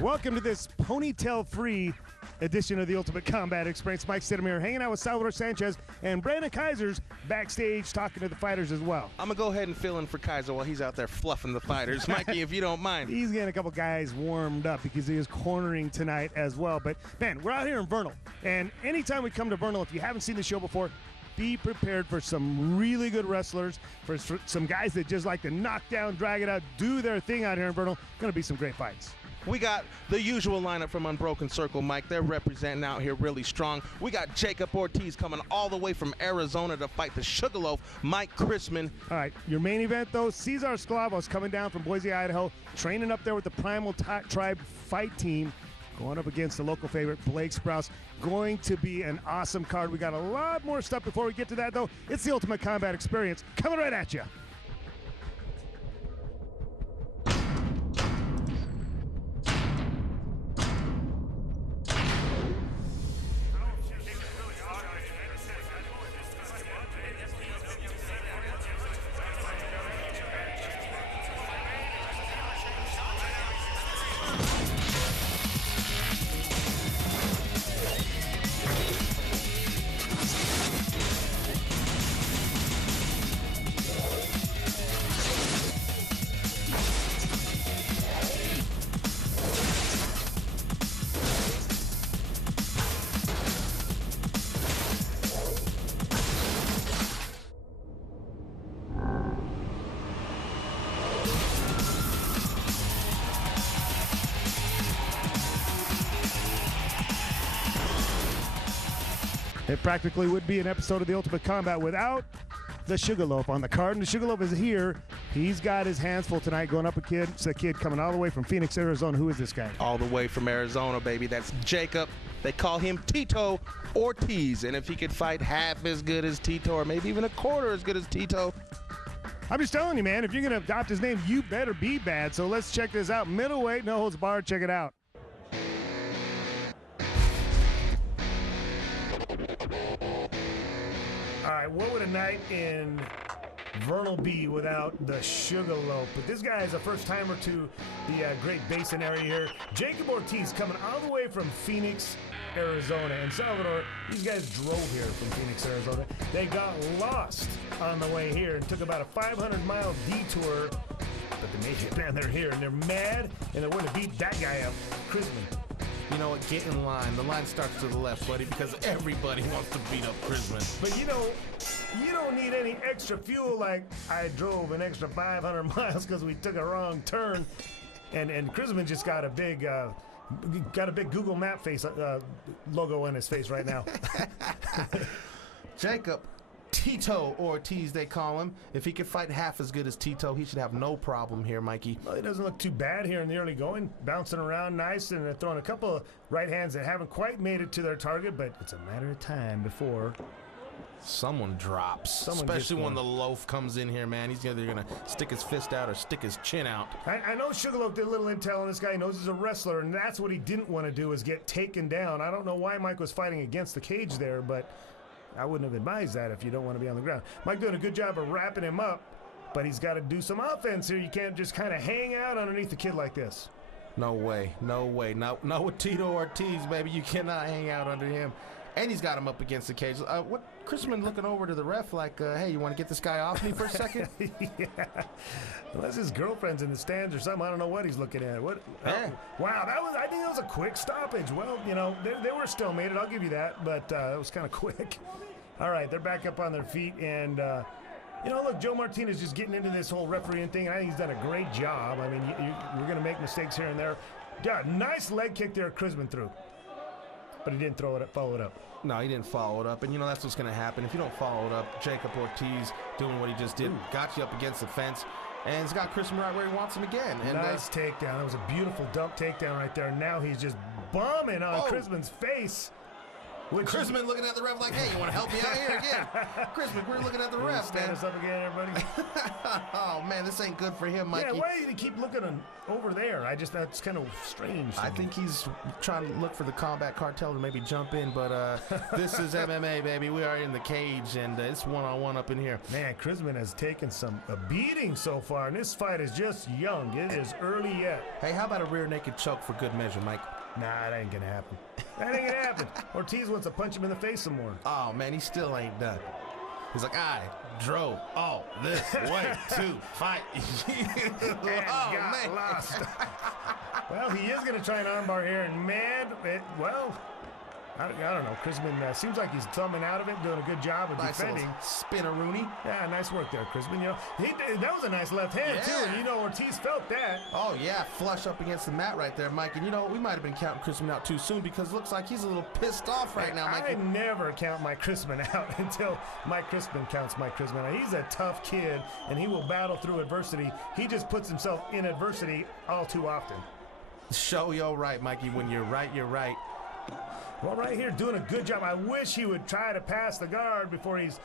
Welcome to this ponytail-free edition of the Ultimate Combat Experience. Mike Stidham here, hanging out with Salvador Sanchez and Brandon Kaiser's backstage talking to the fighters as well. I'm going to go ahead and fill in for Kaiser while he's out there fluffing the fighters. Mikey, if you don't mind. He's getting a couple guys warmed up because he is cornering tonight as well. But, man, we're out here in Vernal. And anytime we come to Vernal, if you haven't seen the show before, be prepared for some really good wrestlers, for some guys that just like to knock down, drag it out, do their thing out here in Vernal. Going to be some great fights. We got the usual lineup from Unbroken Circle, Mike. They're representing out here really strong. We got Jacob Ortiz coming all the way from Arizona to fight the Sugaloaf, Mike Crisman. All right, your main event, though, Cesar Sclavos coming down from Boise, Idaho, training up there with the Primal Tribe fight team, going up against the local favorite, Blake Sprouse. Going to be an awesome card. We got a lot more stuff before we get to that, though. It's the Ultimate Combat Experience coming right at you. It practically would be an episode of the Ultimate Combat without the Sugaloaf on the card. And the Sugaloaf is here. He's got his hands full tonight going up against a kid coming all the way from Phoenix, Arizona. Who is this guy? All the way from Arizona, baby. That's Jacob. They call him Tito Ortiz. And if he could fight half as good as Tito, or maybe even a quarter as good as Tito. I'm just telling you, man, if you're going to adopt his name, you better be bad. So let's check this out. Middleweight, no holds barred. Check it out. All right, what would a night in Vernal be without the Sugaloaf? But this guy is a first-timer to the Great Basin area here. Jacob Ortiz coming all the way from Phoenix, Arizona. And Salvador, these guys drove here from Phoenix, Arizona. They got lost on the way here and took about a 500-mile detour. But they made it, man, they're here, and they're mad, and they want to beat that guy up, Crisman. You know what, get in line. The line starts to the left, buddy, because everybody wants to beat up Crisman. But you don't need any extra fuel like I drove an extra 500 miles because we took a wrong turn. And Crisman just got a big Google Map face logo on his face right now. Jacob Tito Ortiz, they call him. If he could fight half as good as Tito, he should have no problem here, Mikey. Well, he doesn't look too bad here in the early going. Bouncing around nice, and they're throwing a couple of right hands that haven't quite made it to their target, but it's a matter of time before someone drops. Especially when the loaf comes in here, man. He's either going to stick his fist out or stick his chin out. I know Sugaloaf did a little intel on this guy. He knows he's a wrestler, and that's what he didn't want to do, is get taken down. I don't know why Mike was fighting against the cage there, but I wouldn't have advised that if you don't want to be on the ground. Mike doing a good job of wrapping him up, but he's got to do some offense here. You can't just kind of hang out underneath a kid like this. No way, no way. Not with Tito Ortiz, baby. You cannot hang out under him. And he's got him up against the cage. What Crisman looking over to the ref like, hey, you want to get this guy off me for a second? Yeah. Unless his girlfriend's in the stands or something. I don't know what he's looking at. What? Yeah. Wow, I think that was a quick stoppage. Well, you know, they were still made it. I'll give you that, but it was kind of quick. All right, they're back up on their feet, and you know, look, Joe Martinez just getting into this whole refereeing thing, and I think he's done a great job. I mean, you're going to make mistakes here and there. Yeah, nice leg kick there, Crisman threw. But he didn't follow it up. No, he didn't follow it up. And you know that's what's going to happen. If you don't follow it up, Jacob Ortiz doing what he just did, got you up against the fence, and he's got Crisman right where he wants him again. And nice takedown. That was a beautiful dump takedown right there. Now he's just bombing on Crisman's face. Crisman looking at the ref like, hey, you want to help me out here again? Crisman, we're looking at the ref, stand man. us up again, everybody. Oh, man, this ain't good for him, Mikey. Yeah, why do you keep looking over there? That's kind of strange. I think he's trying to look for the Combat Cartel to maybe jump in, but this is MMA, baby. We are in the cage, and it's one-on-one up in here. Man, Crisman has taken a beating so far, and this fight is just young. It is early yet. Hey, how about a rear naked choke for good measure, Mike? Nah, that ain't gonna happen. That ain't gonna happen. Ortiz wants to punch him in the face some more. Oh, man, he still ain't done. He's like, I drove all this way to fight. Man. Lost. Well, he is gonna try an armbar here, and man, I don't know. Crisman seems like he's thumbing out of it, doing a good job of defending. Spin-a-rooney. Yeah, nice work there, Crisman. You know, that was a nice left hand too, and you know Ortiz felt that. Oh yeah, flush up against the mat right there, Mike. And you know we might have been counting Crisman out too soon because it looks like he's a little pissed off right now, Mike. I never count Mike Crisman out until Mike Crisman counts Mike Crisman out. He's a tough kid, and he will battle through adversity. He just puts himself in adversity all too often. Show you're right, Mikey. When you're right, you're right. Well, right here, doing a good job. I wish he would try to pass the guard before he's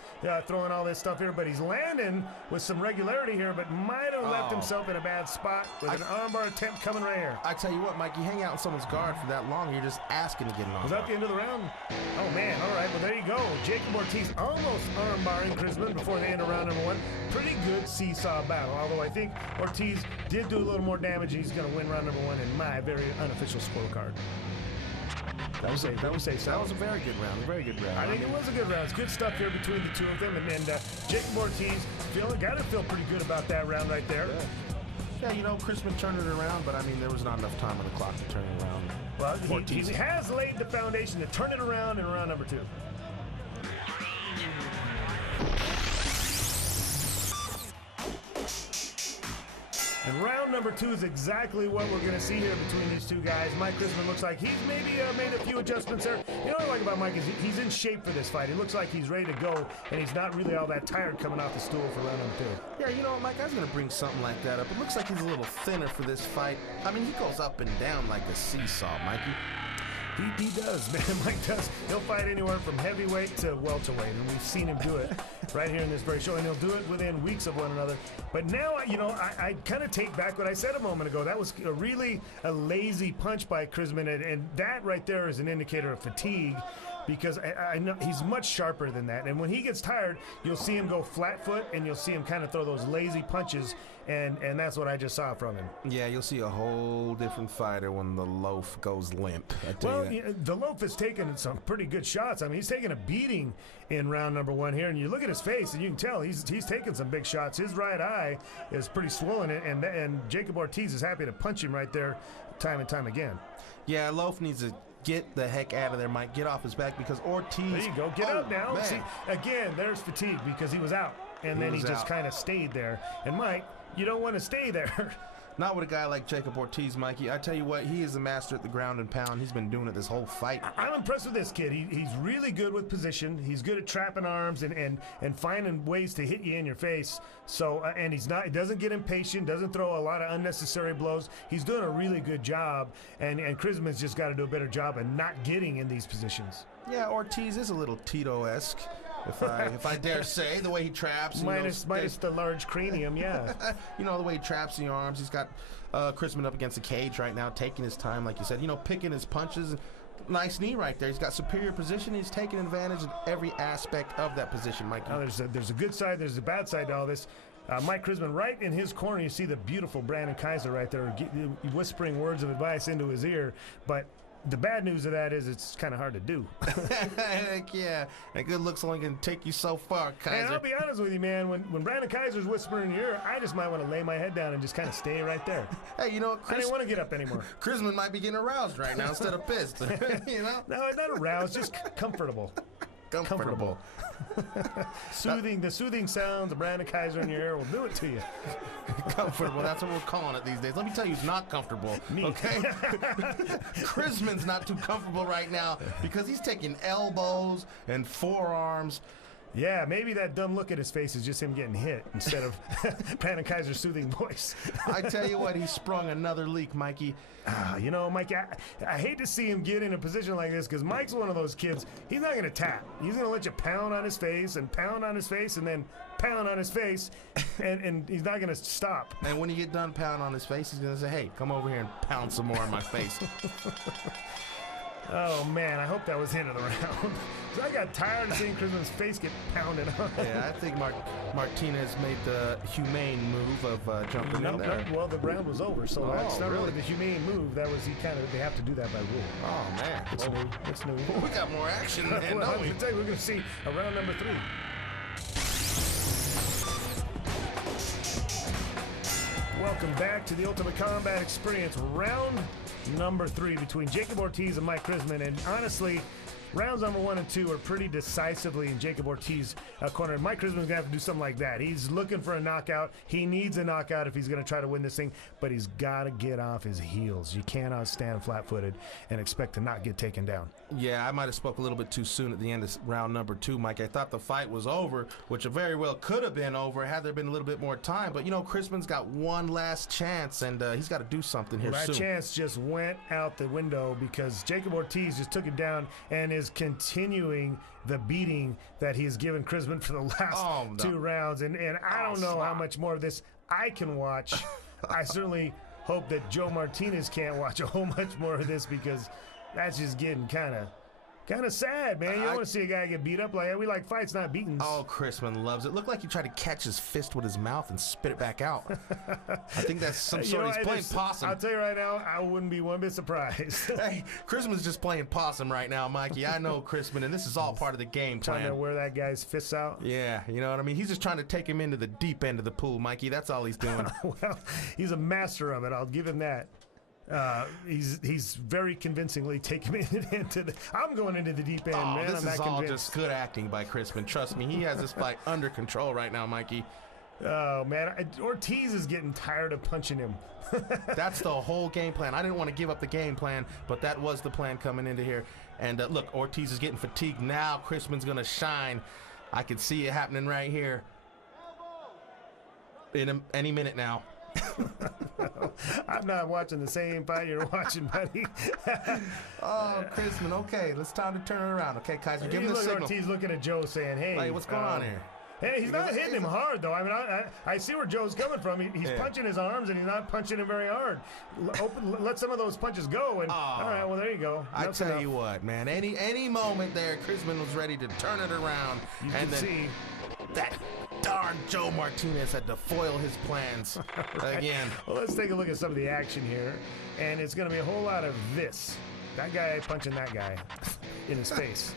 throwing all this stuff here, but he's landing with some regularity here, but might have left himself in a bad spot with an armbar attempt coming right here. I tell you what, Mike, you hang out in someone's guard for that long, you're just asking to get an armbar. Was that the end of the round? Oh, man. All right, well, there you go. Jacob Ortiz almost armbarring Crisman before the end of round number one. Pretty good seesaw battle, although I think Ortiz did do a little more damage. He's going to win round number one in my very unofficial scorecard. That was a very good round. A very good round. I think it was a good round. It's good stuff here between the two of them. And Jacob Ortiz got to feel pretty good about that round right there. Yeah, you know, Crisman turned it around, but I mean, there was not enough time on the clock to turn it around. Well, he has laid the foundation to turn it around in round number two. And round number two is exactly what we're going to see here between these two guys. Mike Crisman looks like he's maybe made a few adjustments there. You know what I like about Mike is he's in shape for this fight. He looks like he's ready to go, and he's not really all that tired coming off the stool for round number two. Yeah, you know what, Mike, I was going to bring something like that up. It looks like he's a little thinner for this fight. I mean, he goes up and down like a seesaw, Mikey. He does, man. Mike does. He'll fight anywhere from heavyweight to welterweight, and we've seen him do it right here in this very show, and he'll do it within weeks of one another. But now, you know, I kind of take back what I said a moment ago. That was a lazy punch by Crisman, and that right there is an indicator of fatigue, because I know he's much sharper than that. And when he gets tired, you'll see him go flat foot, and you'll see him kind of throw those lazy punches, and that's what I just saw from him. Yeah, you'll see a whole different fighter when the loaf goes limp. Well, the loaf has taken some pretty good shots. I mean, he's taking a beating in round number one here, and you look at his face, and you can tell he's taking some big shots. His right eye is pretty swollen, and Jacob Ortiz is happy to punch him right there time and time again. Yeah, Loaf needs to get the heck out of there, Mike. Get off his back, because Ortiz... There you go. Get up now. See, again, there's fatigue because he was out, and then he just kind of stayed there. And, Mike, you don't want to stay there. Not with a guy like Jacob Ortiz, Mikey. I tell you what, he is a master at the ground and pound. He's been doing it this whole fight. I'm impressed with this kid. He's really good with position. He's good at trapping arms and finding ways to hit you in your face. So, and he doesn't get impatient, doesn't throw a lot of unnecessary blows. He's doing a really good job, and Crisman's just got to do a better job of not getting in these positions. Yeah, Ortiz is a little Tito-esque. If I dare say, the way he traps. Minus the large cranium, yeah. You know, the way he traps the arms. He's got Crisman up against the cage right now, taking his time, like you said. You know, picking his punches. Nice knee right there. He's got superior position. He's taking advantage of every aspect of that position, Mike. Now, there's a good side, there's a bad side to all this. Mike Crisman, right in his corner, you see the beautiful Brandon Kaiser right there whispering words of advice into his ear. But the bad news of that is it's kind of hard to do. Heck yeah. And good looks only can take you so far, Kaiser. And I'll be honest with you, man. When Brandon Kaiser's whispering in your ear, I just might want to lay my head down and just kind of stay right there. Hey, you know what? I didn't want to get up anymore. Crisman might be getting aroused right now instead of pissed. You know? No, not aroused, just comfortable. Comfortable. The soothing sounds of Brandon Kaiser in your ear will do it to you. Comfortable, that's what we're calling it these days. Let me tell you, it's not comfortable. Okay? Crisman's not too comfortable right now because he's taking elbows and forearms. Yeah, maybe that dumb look at his face is just him getting hit instead of Brandon Kaiser's soothing voice. I tell you what, he sprung another leak, Mikey. You know, Mike, I hate to see him get in a position like this because Mike's one of those kids. He's not going to tap. He's going to let you pound on his face and pound on his face and then pound on his face, and he's not going to stop. And when you get done pounding on his face, he's going to say, hey, come over here and pound some more on my face. Oh, man, I hope that was the end of the round. I got tired of seeing Crisman's face get pounded on. Yeah, I think Martinez made the humane move of jumping in there. Well, the round was over, so that's not really the humane move. That was they have to do that by rule. Oh, man. It's new. It's new. We got more action then, well, don't we? We're going to see a round number 3. Welcome back to the Ultimate Combat Experience, round number 3 between Jacob Ortiz and Mike Crisman. And honestly, rounds number 1 and 2 are pretty decisively in Jacob Ortiz's corner. Mike Crisman's going to have to do something like that. He's looking for a knockout. He needs a knockout if he's going to try to win this thing, but he's got to get off his heels. You cannot stand flat-footed and expect to not get taken down. Yeah, I might have spoke a little bit too soon at the end of round number 2, Mike. I thought the fight was over, which it very well could have been over had there been a little bit more time. But, you know, Crisman's got one last chance, and he's got to do something here soon. That chance just went out the window because Jacob Ortiz just took it down and is continuing the beating that he's given Crisman for the last 2 rounds. And I don't know how much more of this I can watch. I certainly hope that Joe Martinez can't watch a whole much more of this because that's just getting kind of sad, man. You don't want to see a guy get beat up like that. We like fights, not beatings. Oh, Crisman loves it. Looked like he tried to catch his fist with his mouth and spit it back out. I think that's some sort of, he's playing possum. I'll tell you right now, I wouldn't be one bit surprised. Hey, Crisman's just playing possum right now, Mikey. I know Crisman, and this is all part of the game plan. Trying to wear that guy's fists out? Yeah, you know what I mean? He's just trying to take him into the deep end of the pool, Mikey. That's all he's doing. Well, he's a master of it. I'll give him that. He's very convincingly taken me into the. I'm going into the deep end, man. This is all just good acting by Crisman. Trust me, he has this fight under control right now, Mikey. Oh man, Ortiz is getting tired of punching him. That's the whole game plan. I didn't want to give up the game plan, but that was the plan coming into here. And look, Ortiz is getting fatigued now. Crisman's gonna shine. I can see it happening right here. In any minute now. I'm not watching the same fight you're watching, buddy. Oh, Crisman, okay, it's time to turn it around. Okay, Kaiser, give him the signal. Ortiz looking at Joe saying, hey, what's going on here? Hey, he's not hitting him hard, though. I mean, I see where Joe's coming from. He's punching his arms, and he's not punching him very hard. Let some of those punches go, and all right, well, there you go. I tell you what, man, any moment there, Crisman was ready to turn it around. You can see that darn Joe Martinez had to foil his plans again. Well, let's take a look at some of the action here, and it's going to be a whole lot of this. That guy punching that guy in his face.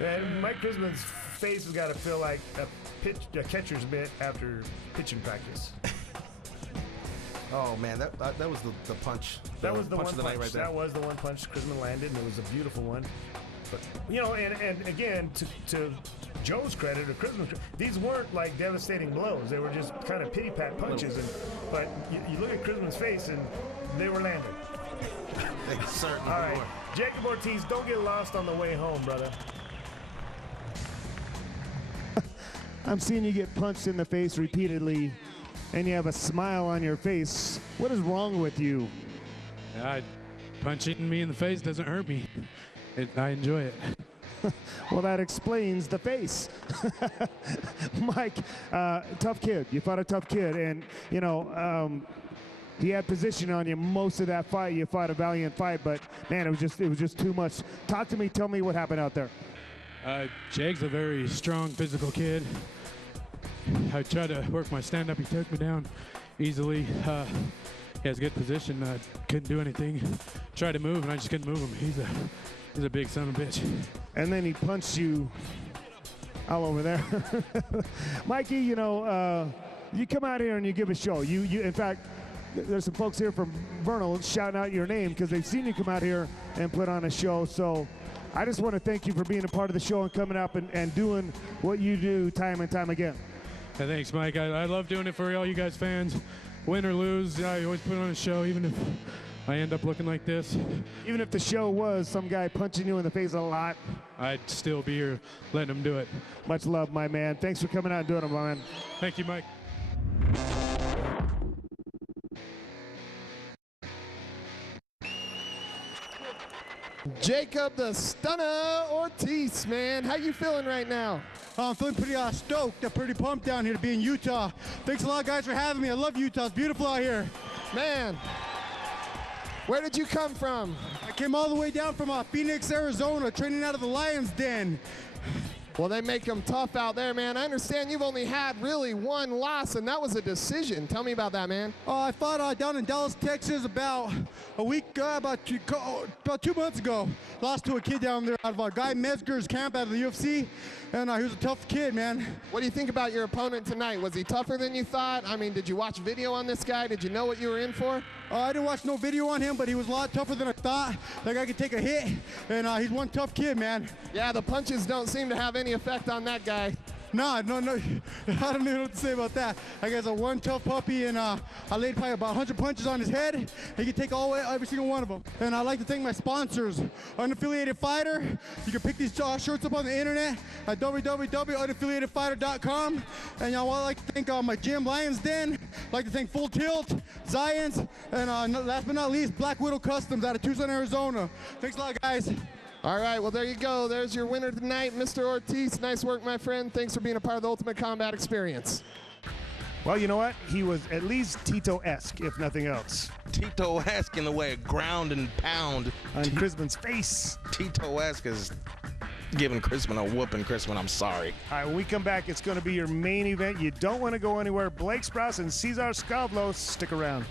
And Mike Crisman's face has got to feel like a catcher's mitt after pitching practice. Oh man, that was the punch. That was the one punch. Right there. That was the one punch Crisman landed, and it was a beautiful one. But you know, and again, to Joe's credit or Crisman's credit, these weren't like devastating blows. They were just kind of pity pat punches. But you look at Crisman's face, and they were landed. They certainly All right, were. Jacob Ortiz, don't get lost on the way home, brother. I'm seeing you get punched in the face repeatedly, and you have a smile on your face. What is wrong with you? Punching me in the face doesn't hurt me. I enjoy it. Well, that explains the face. Mike, tough kid. You fought a tough kid, and you know he had position on you most of that fight. You fought a valiant fight, but man, it was just too much. Talk to me. Tell me what happened out there. Jake's a very strong physical kid. I tried to work my stand-up. He took me down easily. He has good position. Couldn't do anything. Tried to move, and I just couldn't move him. He's a big son of a bitch. And then he punched you all over there. Mikey, you know, you come out here and you give a show. You in fact, there's some folks here from Vernal shouting out your name because they've seen you come out here and put on a show. So I just want to thank you for being a part of the show and coming up and doing what you do time and time again. Thanks, Mike. I love doing it for all you guys fans. Win or lose, I always put on a show, even if I end up looking like this. Even if the show was some guy punching you in the face a lot, I'd still be here letting him do it. Much love, my man. Thanks for coming out and doing it, my man. Thank you, Mike. Jacob the Stunna Ortiz, man. How you feeling right now? I'm feeling pretty stoked. I'm pretty pumped down here to be in Utah. Thanks a lot, guys, for having me. I love Utah. It's beautiful out here. Man, where did you come from? I came all the way down from Phoenix, Arizona, training out of the Lion's Den. Well, they make them tough out there, man. I understand you've only had really one loss, and that was a decision. Tell me about that, man. I fought down in Dallas, Texas about a week, about 2 months ago. Lost to a kid down there out of Guy Mesger's camp out of the UFC, and he was a tough kid, man. What do you think about your opponent tonight? Was he tougher than you thought? I mean, did you watch video on this guy? Did you know what you were in for? I didn't watch no video on him, but he was a lot tougher than I thought. That guy could take a hit, and he's one tough kid, man. Yeah, the punches don't seem to have any effect on that guy. No, I don't know what to say about that. That guy's a one tough puppy, and I laid probably about 100 punches on his head. He can take every single one of them. And I'd like to thank my sponsors, Unaffiliated Fighter. You can pick these shirts up on the internet at www.unaffiliatedfighter.com. And I'd like to thank my gym, Lion's Den. I'd like to thank Full Tilt, Zions, and last but not least, Black Widow Customs out of Tucson, Arizona. Thanks a lot, guys. All right, well, there you go. There's your winner tonight, Mr. Ortiz. Nice work, my friend. Thanks for being a part of the Ultimate Combat experience. Well, you know what? He was at least Tito-esque, if nothing else. Tito-esque in the way of ground and pound. On Crisman's face. Tito-esque is giving Crisman a whooping. Crisman, I'm sorry. All right, when we come back, it's going to be your main event. You don't want to go anywhere. Blake Sprouse and Cesar Sugaloaf, stick around.